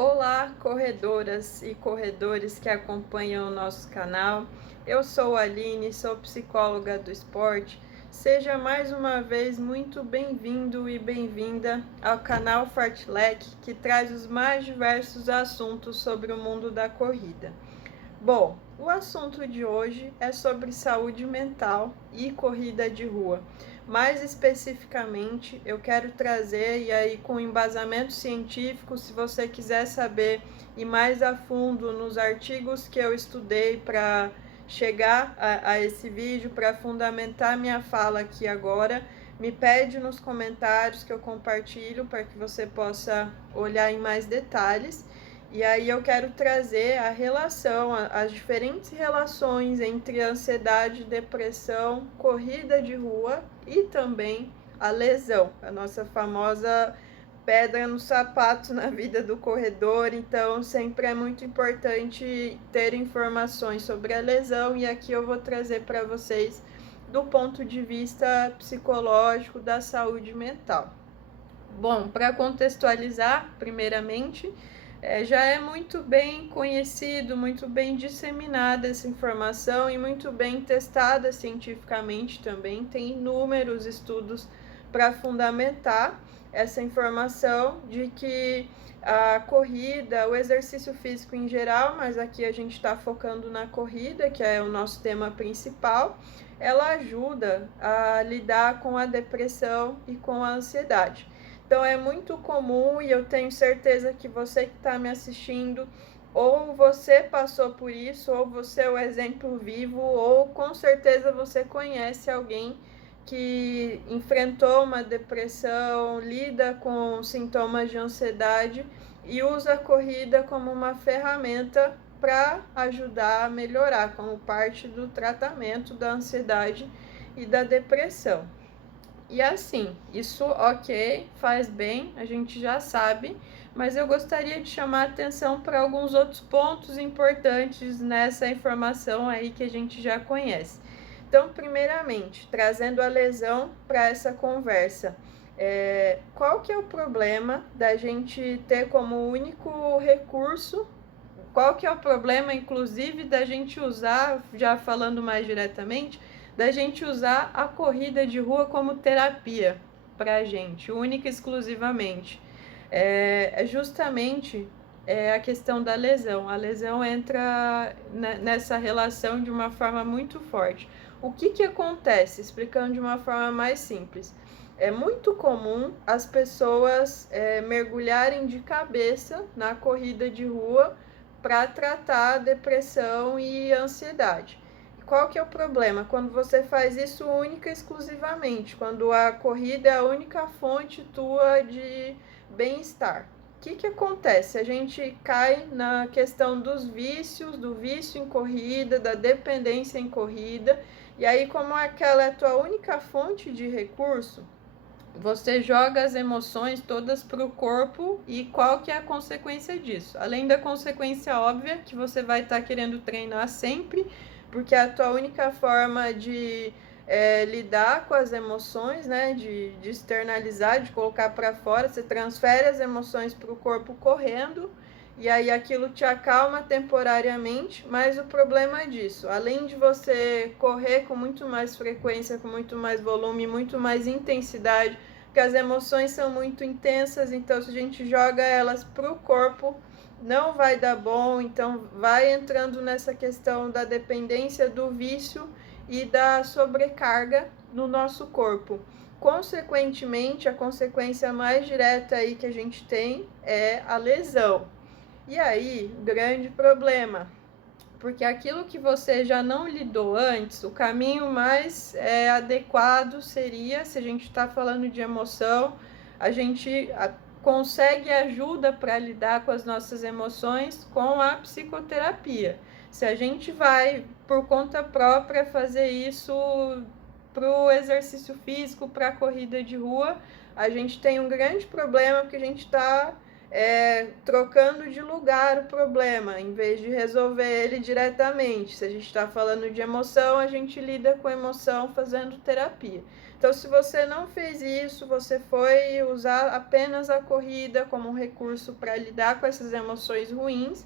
Olá, corredoras e corredores que acompanham o nosso canal. Eu sou a Aline, sou psicóloga do esporte. Seja mais uma vez muito bem-vindo e bem-vinda ao canal Fartlek, que traz os mais diversos assuntos sobre o mundo da corrida. Bom, o assunto de hoje é sobre saúde mental e corrida de rua. Mais especificamente, eu quero trazer, e aí com embasamento científico, se você quiser saber e mais a fundo nos artigos que eu estudei para chegar a esse vídeo, para fundamentar minha fala aqui agora, me pede nos comentários que eu compartilho para que você possa olhar em mais detalhes. E aí eu quero trazer a relação, as diferentes relações entre ansiedade, depressão, corrida de rua e também a lesão, a nossa famosa pedra no sapato na vida do corredor. Então sempre é muito importante ter informações sobre a lesão, e aqui eu vou trazer para vocês do ponto de vista psicológico da saúde mental. Bom, para contextualizar, primeiramente, já é muito bem conhecido, muito bem disseminada essa informação e muito bem testada cientificamente também. Tem inúmeros estudos para fundamentar essa informação de que a corrida, o exercício físico em geral, mas aqui a gente está focando na corrida, que é o nosso tema principal, ela ajuda a lidar com a depressão e com a ansiedade. Então é muito comum, e eu tenho certeza que você que está me assistindo, ou você passou por isso, ou você é o exemplo vivo, ou com certeza você conhece alguém que enfrentou uma depressão, lida com sintomas de ansiedade e usa a corrida como uma ferramenta para ajudar a melhorar, como parte do tratamento da ansiedade e da depressão. E assim, isso ok, faz bem, a gente já sabe, mas eu gostaria de chamar a atenção para alguns outros pontos importantes nessa informação aí que a gente já conhece. Então, primeiramente, trazendo a lesão para essa conversa, qual que é o problema da gente ter como único recurso? Qual que é o problema, inclusive, da gente usar, já falando mais diretamente, da gente usar a corrida de rua como terapia para a gente, única e exclusivamente? É justamente a questão da lesão. A lesão entra nessa relação de uma forma muito forte. O que acontece? Explicando de uma forma mais simples. É muito comum as pessoas mergulharem de cabeça na corrida de rua para tratar a depressão e a ansiedade. Qual que é o problema? Quando você faz isso única e exclusivamente, quando a corrida é a única fonte tua de bem-estar. O que acontece? A gente cai na questão dos vícios, do vício em corrida, da dependência em corrida, e aí como aquela é a tua única fonte de recurso, você joga as emoções todas para o corpo. E qual que é a consequência disso? Além da consequência óbvia, que você vai estar querendo treinar sempre, porque é a tua única forma de lidar com as emoções, né? De externalizar, de colocar para fora. Você transfere as emoções para o corpo correndo, e aí aquilo te acalma temporariamente, mas o problema disso, além de você correr com muito mais frequência, com muito mais volume, muito mais intensidade, porque as emoções são muito intensas, então se a gente joga elas para o corpo, não vai dar bom. Então vai entrando nessa questão da dependência, do vício e da sobrecarga no nosso corpo. Consequentemente, a consequência mais direta aí que a gente tem é a lesão. E aí, grande problema, porque aquilo que você já não lidou antes, o caminho mais adequado seria, se a gente está falando de emoção, a gente consegue ajuda para lidar com as nossas emoções com a psicoterapia. Se a gente vai por conta própria fazer isso para o exercício físico, para a corrida de rua, a gente tem um grande problema, porque a gente está trocando de lugar o problema, em vez de resolver ele diretamente. Se a gente está falando de emoção, a gente lida com a emoção fazendo terapia. Então, se você não fez isso, você foi usar apenas a corrida como um recurso para lidar com essas emoções ruins,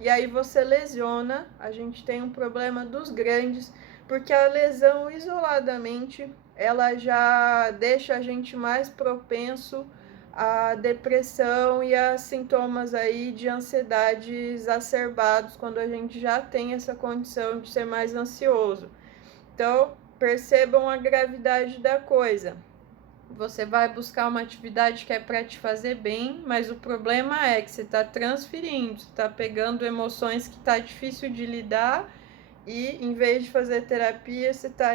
e aí você lesiona. A gente tem um problema dos grandes, porque a lesão isoladamente, ela já deixa a gente mais propenso à depressão e a sintomas aí de ansiedade exacerbados, quando a gente já tem essa condição de ser mais ansioso. Então, percebam a gravidade da coisa. Você vai buscar uma atividade que é para te fazer bem, mas o problema é que você está transferindo, você está pegando emoções que está difícil de lidar e, em vez de fazer terapia, você está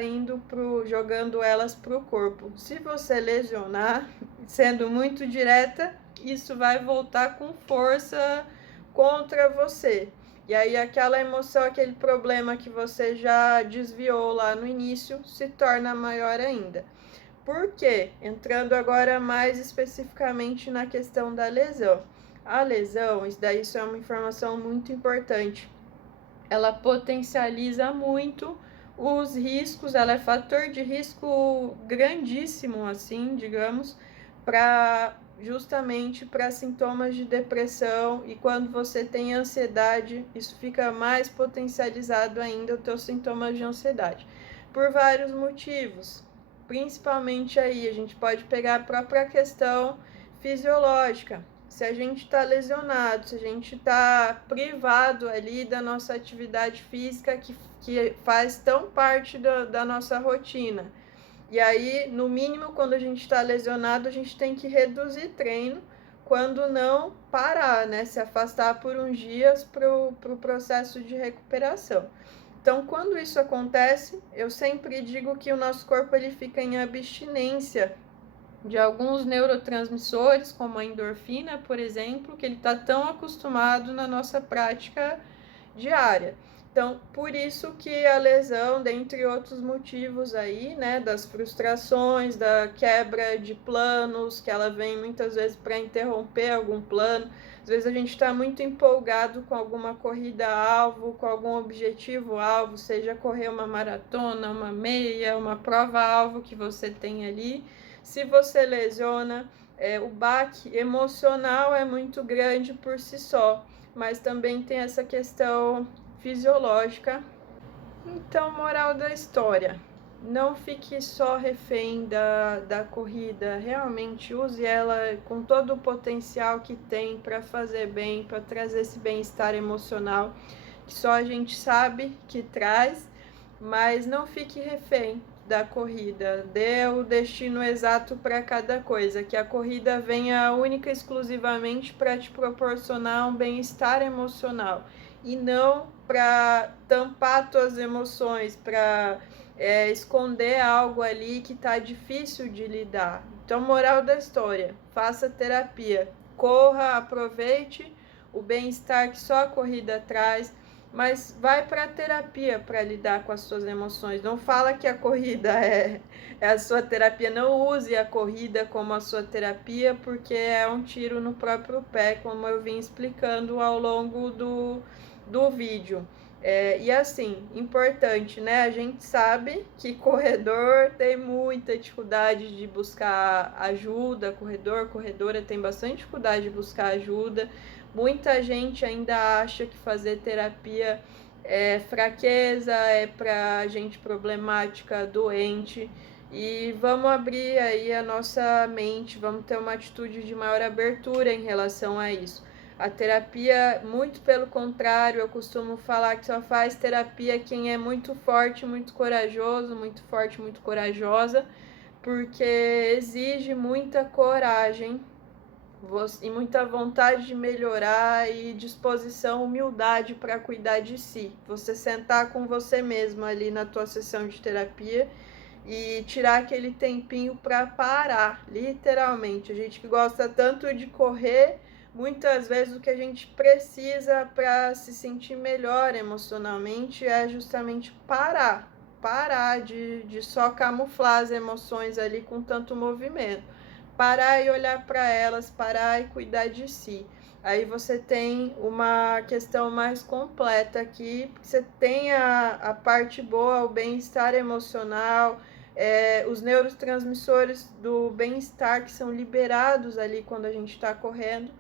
jogando elas para o corpo. Se você lesionar, sendo muito direta, isso vai voltar com força contra você. E aí aquela emoção, aquele problema que você já desviou lá no início, se torna maior ainda. Por quê? Entrando agora mais especificamente na questão da lesão. A lesão, isso é uma informação muito importante. Ela potencializa muito os riscos, ela é fator de risco grandíssimo, assim, digamos, justamente para sintomas de depressão, e quando você tem ansiedade, isso fica mais potencializado ainda, os teus sintomas de ansiedade, por vários motivos. Principalmente aí, a gente pode pegar a própria questão fisiológica. Se a gente está lesionado, se a gente está privado ali da nossa atividade física que faz tão parte da nossa rotina. E aí, no mínimo, quando a gente está lesionado, a gente tem que reduzir treino, quando não parar, né? Se afastar por uns dias para o processo de recuperação. Então, quando isso acontece, eu sempre digo que o nosso corpo ele fica em abstinência de alguns neurotransmissores, como a endorfina, por exemplo, que ele está tão acostumado na nossa prática diária. Então, por isso que a lesão, dentre outros motivos aí, né, das frustrações, da quebra de planos, que ela vem muitas vezes para interromper algum plano. Às vezes a gente está muito empolgado com alguma corrida-alvo, com algum objetivo-alvo, seja correr uma maratona, uma meia, uma prova-alvo que você tem ali. Se você lesiona, o baque emocional é muito grande por si só, mas também tem essa questão fisiológica. Então, moral da história: não fique só refém da corrida, realmente use ela com todo o potencial que tem para fazer bem, para trazer esse bem-estar emocional que só a gente sabe que traz, mas não fique refém da corrida, dê o destino exato para cada coisa, que a corrida venha única e exclusivamente para te proporcionar um bem-estar emocional e não para tampar tuas emoções, para esconder algo ali que está difícil de lidar. Então, moral da história: faça terapia, corra, aproveite o bem-estar que só a corrida traz, mas vai para a terapia para lidar com as suas emoções. Não fala que a corrida é a sua terapia. Não use a corrida como a sua terapia, porque é um tiro no próprio pé, como eu vim explicando ao longo do vídeo. E assim, importante, né? A gente sabe que corredor tem muita dificuldade de buscar ajuda, corredora tem bastante dificuldade de buscar ajuda. Muita gente ainda acha que fazer terapia é fraqueza, é para gente problemática, doente. E vamos abrir aí a nossa mente, vamos ter uma atitude de maior abertura em relação a isso. A terapia, muito pelo contrário, eu costumo falar que só faz terapia quem é muito forte, muito corajoso, muito forte, muito corajosa, porque exige muita coragem e muita vontade de melhorar e disposição, humildade para cuidar de si. Você sentar com você mesmo ali na tua sessão de terapia e tirar aquele tempinho para parar, literalmente. A gente que gosta tanto de correr, muitas vezes o que a gente precisa para se sentir melhor emocionalmente é justamente parar de só camuflar as emoções ali com tanto movimento. Parar e olhar para elas, parar e cuidar de si. Aí você tem uma questão mais completa aqui, você tem a parte boa, o bem-estar emocional, os neurotransmissores do bem-estar que são liberados ali quando a gente está correndo,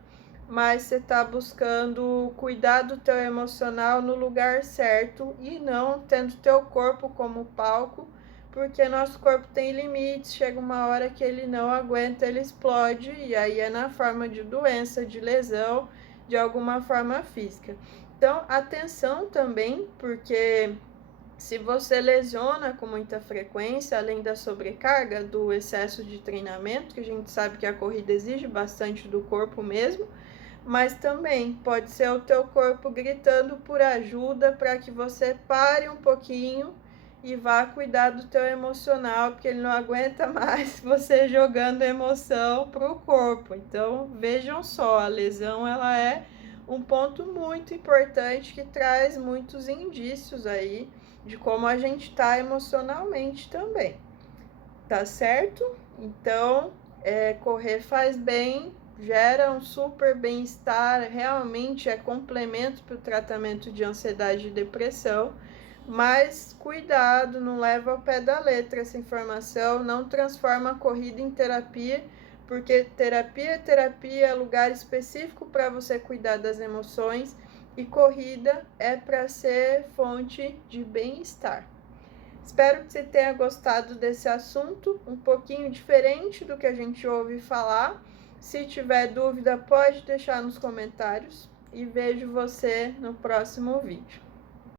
mas você está buscando cuidar do teu emocional no lugar certo e não tendo teu corpo como palco, porque nosso corpo tem limites, chega uma hora que ele não aguenta, ele explode, e aí é na forma de doença, de lesão, de alguma forma física. Então, atenção também, porque se você lesiona com muita frequência, além da sobrecarga, do excesso de treinamento, que a gente sabe que a corrida exige bastante do corpo mesmo, mas também pode ser o teu corpo gritando por ajuda para que você pare um pouquinho e vá cuidar do teu emocional, porque ele não aguenta mais você jogando emoção para o corpo. Então, vejam só, a lesão ela é um ponto muito importante que traz muitos indícios aí de como a gente está emocionalmente também, tá certo? Então, correr faz bem, gera um super bem-estar, realmente é complemento para o tratamento de ansiedade e depressão, mas cuidado, não leva ao pé da letra essa informação, não transforma a corrida em terapia, porque terapia é terapia, é lugar específico para você cuidar das emoções, e corrida é para ser fonte de bem-estar. Espero que você tenha gostado desse assunto, um pouquinho diferente do que a gente ouve falar. Se tiver dúvida, pode deixar nos comentários e vejo você no próximo vídeo.